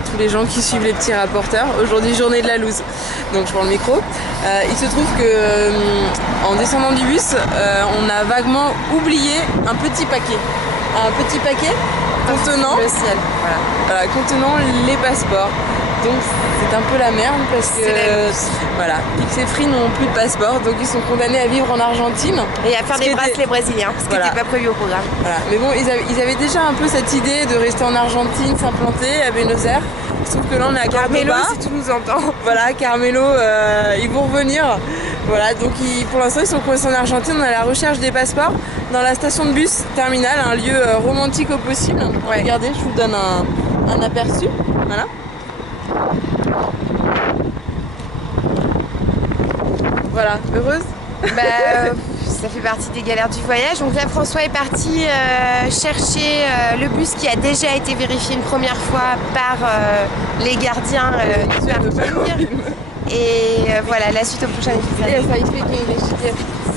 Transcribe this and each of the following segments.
tous les gens qui suivent les petits rapporteurs. Aujourd'hui, journée de la loose, donc je prends le micro. Il se trouve que en descendant du bus, on a vaguement oublié un petit paquet. Un petit paquet contenant, le ciel. Voilà, contenant les passeports. Donc c'est un peu la merde parce que voilà, X et Free n'ont plus de passeport, donc ils sont condamnés à vivre en Argentine. Et à faire des bracelets brésiliens, ce qui n'était pas prévu au programme. Voilà. Mais bon, ils avaient déjà un peu cette idée de rester en Argentine, s'implanter à Buenos Aires. Sauf que là on est à Carmelo, Cordoba. si tu nous entends. Voilà, Carmelo, ils vont revenir. Voilà, donc pour l'instant ils sont coincés en Argentine, on est à la recherche des passeports dans la station de bus terminale, un lieu romantique au possible. Ouais. Regardez, je vous donne un aperçu. Voilà. Voilà, heureuse? Ça fait partie des galères du voyage. Donc là, François est parti chercher le bus qui a déjà été vérifié une première fois par les gardiens du parking. Et voilà, la suite au prochain épisode. Ça explique English.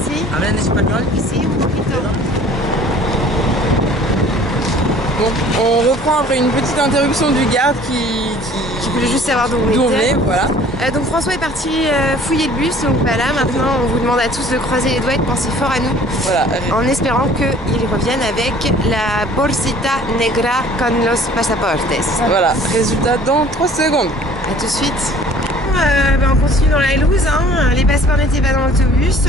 Si. ¿Hablan español? Si, un poquito. Bon, on reprend après une petite interruption du garde qui voulait juste savoir d'où on était. Voilà. Donc François est parti fouiller le bus, donc là maintenant on vous demande à tous de croiser les doigts et de penser fort à nous, voilà. En espérant qu'ils reviennent avec la bolsita negra con los pasaportes. Voilà, résultat dans 3 secondes. A tout de suite. On continue dans la loose, hein. Les passeports n'étaient pas dans l'autobus.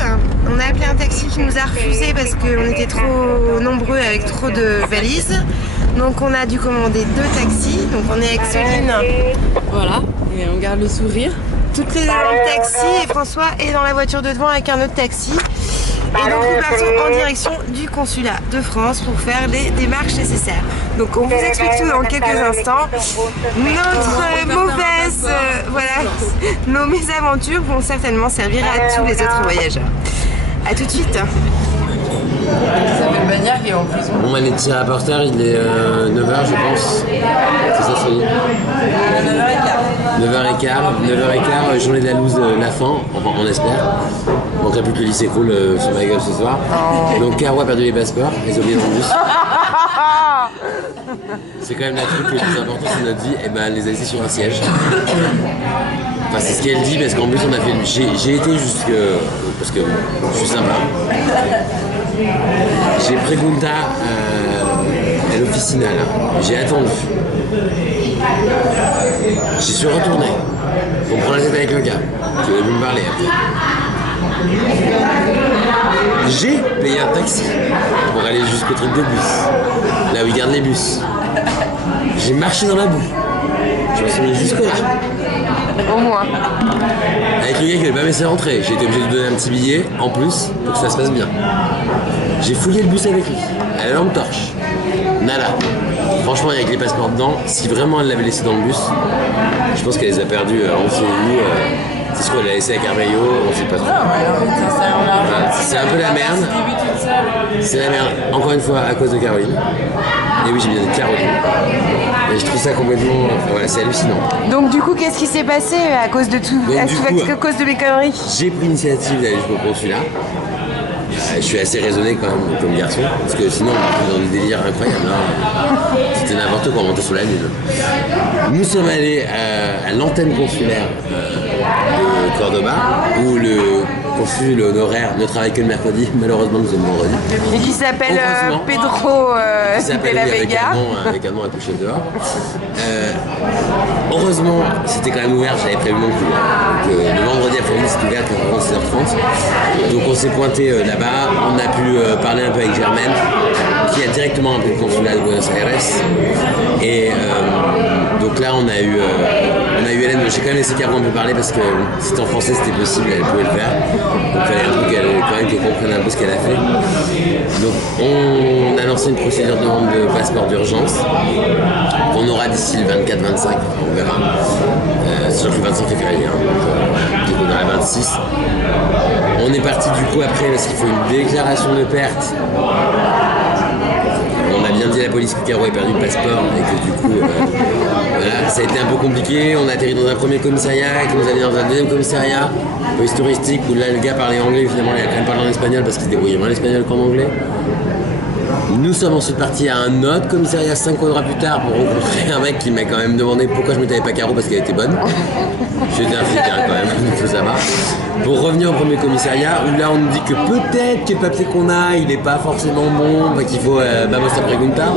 On a appelé un taxi qui nous a refusé parce qu'on était trop nombreux avec trop de valises. Donc on a dû commander 2 taxis. Donc on est avec Soline. Voilà, et on garde le sourire. Toutes les deux dans le taxi et François est dans la voiture de devant avec un autre taxi. Et donc nous partons en direction du consulat de France pour faire les démarches nécessaires. Donc on vous explique tout dans quelques instants. Notre mauvaise, nos mésaventures vont certainement servir à tous les autres voyageurs. A tout de suite. Ça s'appelle Bagnères qui est en prison. Bon, les petits rapporteurs, il est 9h, je pense. C'est ça, Sophie 9h15, journée de la loose, la fin, enfin on espère. Il manquerait plus que le lycée cool sur ma gueule ce soir. Donc Caro a perdu les passeports, les a oubliés dans le bus. C'est quand même la truc le plus important de notre vie, et ben elle les a laissés sur un siège. Enfin c'est ce qu'elle dit parce qu'en plus on a fait. J'ai été jusque. Parce que je suis sympa. J'ai pregunta à l'officinal, j'ai attendu. J'y suis retourné pour prendre la tête avec le gars qui voulait me parler après. J'ai payé un taxi pour aller jusqu'au truc de bus, là où ils gardent les bus. J'ai marché dans la boue. Je me suis mis jusque là. Au moins. Avec le gars qui n'avait pas me laissé rentrer. J'ai été obligé de lui donner un petit billet en plus pour que ça se passe bien. J'ai fouillé le bus avec lui, à la lampe torche. Nada. Franchement, avec les passeports dedans, si vraiment elle l'avait laissé dans le bus, je pense qu'elle les a perdus. On sait où. C'est ce qu'on l'a laissé à Carmelo, on sait pas trop. C'est un peu la merde. C'est la merde, encore une fois, à cause de Caroline. Et oui, j'ai bien dit Caroline. Et je trouve ça complètement. Voilà, c'est hallucinant. Donc, du coup, qu'est-ce qui s'est passé à cause de tout? À cause de mes conneries? J'ai pris l'initiative d'aller jusqu'au consulat. Je suis assez raisonné quand même comme garçon, parce que sinon on part dans des délires incroyables. C'était n'importe quoi, on montait sur la lune. Nous sommes allés à l'antenne consulaire de Cordoba, où le consul honoraire ne travaille que le mercredi, malheureusement nous sommes vendredi. Et qui s'appelle Pedro de la Vega. Avec un nom à coucher dehors. Heureusement, c'était quand même ouvert, j'avais prévu mon coup. Donc, le vendredi après-midi, c'était ouvert à 16h30. Donc on s'est pointé là-bas, on a pu parler un peu avec Germaine, qui a directement appelé le consulat de Buenos Aires. Et donc là, on a eu Hélène. J'ai quand même laissé Caro un peu parler parce que si c'était en français, c'était possible, elle pouvait le faire. Donc il fallait un truc quand même qu'elle comprenne un peu ce qu'elle a fait. Donc on a lancé une procédure de demande de passeport d'urgence qu'on aura d'ici le 24-25, on verra. Sachant que le 25 est férié, donc on aura le 26. On est parti du coup après parce qu'il faut une déclaration de perte. On a bien dit à la police que Caro avait perdu le passeport et que du coup voilà, ça a été un peu compliqué. On a atterri dans un premier commissariat qui nous a mis dans un deuxième commissariat, police touristique, où là le gars parlait anglais, finalement il a quand même parlé en espagnol parce qu'il se débrouillait moins l'espagnol qu'en anglais. Nous sommes ensuite partis à un autre commissariat 5 endroits plus tard pour rencontrer un mec qui m'a quand même demandé pourquoi je mettais pas Caro parce qu'elle était bonne. J'étais un flic quand même, il faut savoir. Pour revenir au premier commissariat où là on nous dit que peut-être que le papier qu'on a il est pas forcément bon, qu'il faut vamos a preguntar.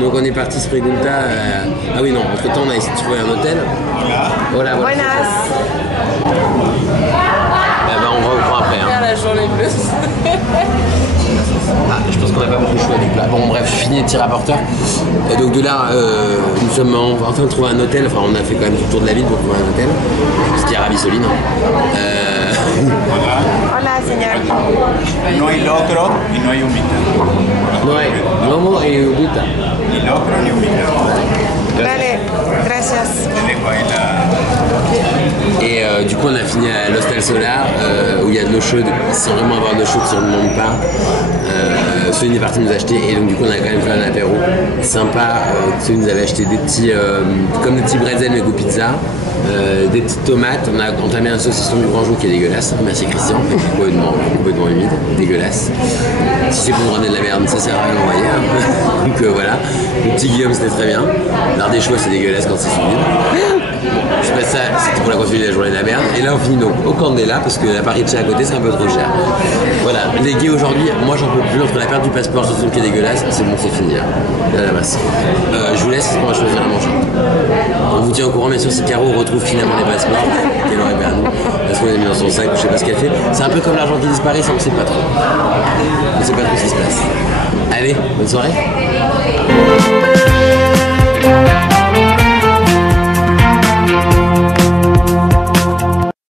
Donc on est parti se preguntar. Ah oui non, entre temps on a essayé de trouver un hôtel. Voilà. Buenas. On reprend après. Hein. La journée bleue. Je pense qu'on n'a pas beaucoup de choix du plat. Bon bref, fini de tir rapporteur. Et donc de là, nous sommes en train de trouver un hôtel. Enfin, on a fait quand même tout le tour de la ville pour trouver un hôtel. Ce qui est Arabie Saoudite. Hola, señor. No hay locro y no hay humita. No hay lomo y humita. Ni locro ni humita. Vale, gracias. Te dejo ahí la... Et du coup on a fini à l'Hostel Solar où il y a de l'eau chaude sans vraiment avoir d'eau chaude si on ne demande pas. Céline est parti nous acheter et donc du coup on a quand même fait un apéro sympa. Céline nous avait acheté des petits comme des petits bretzels mais goût pizza, des petites tomates. On a entamé un saucisson du Grand Jour qui est dégueulasse. Merci Christian, complètement humide, dégueulasse. Si c'est pour nous ramener de la merde, ça sert à rien d'envoyer. Hein. Donc voilà, le petit Guillaume c'était très bien. L'Ardéchois c'est dégueulasse quand c'est humide. Je fais ça, c'était pour la continuité de la journée de la merde. Et là on finit donc au Candela parce que la Paris à côté c'est un peu trop cher. Voilà, les gays aujourd'hui, moi j'en peux plus entre la perte du passeport, ce truc qui est dégueulasse, c'est bon, c'est fini. Là, la masse. Je vous laisse, on va choisir la manchette. On vous tient au courant bien sûr si Caro retrouve finalement les passeports qu'elle aurait perdu. Parce qu'on les a mis dans son sac, je sais pas ce qu'elle fait. C'est un peu comme l'argent qui disparaît, ça on sait pas trop. On sait pas trop ce qui se passe. Allez, bonne soirée.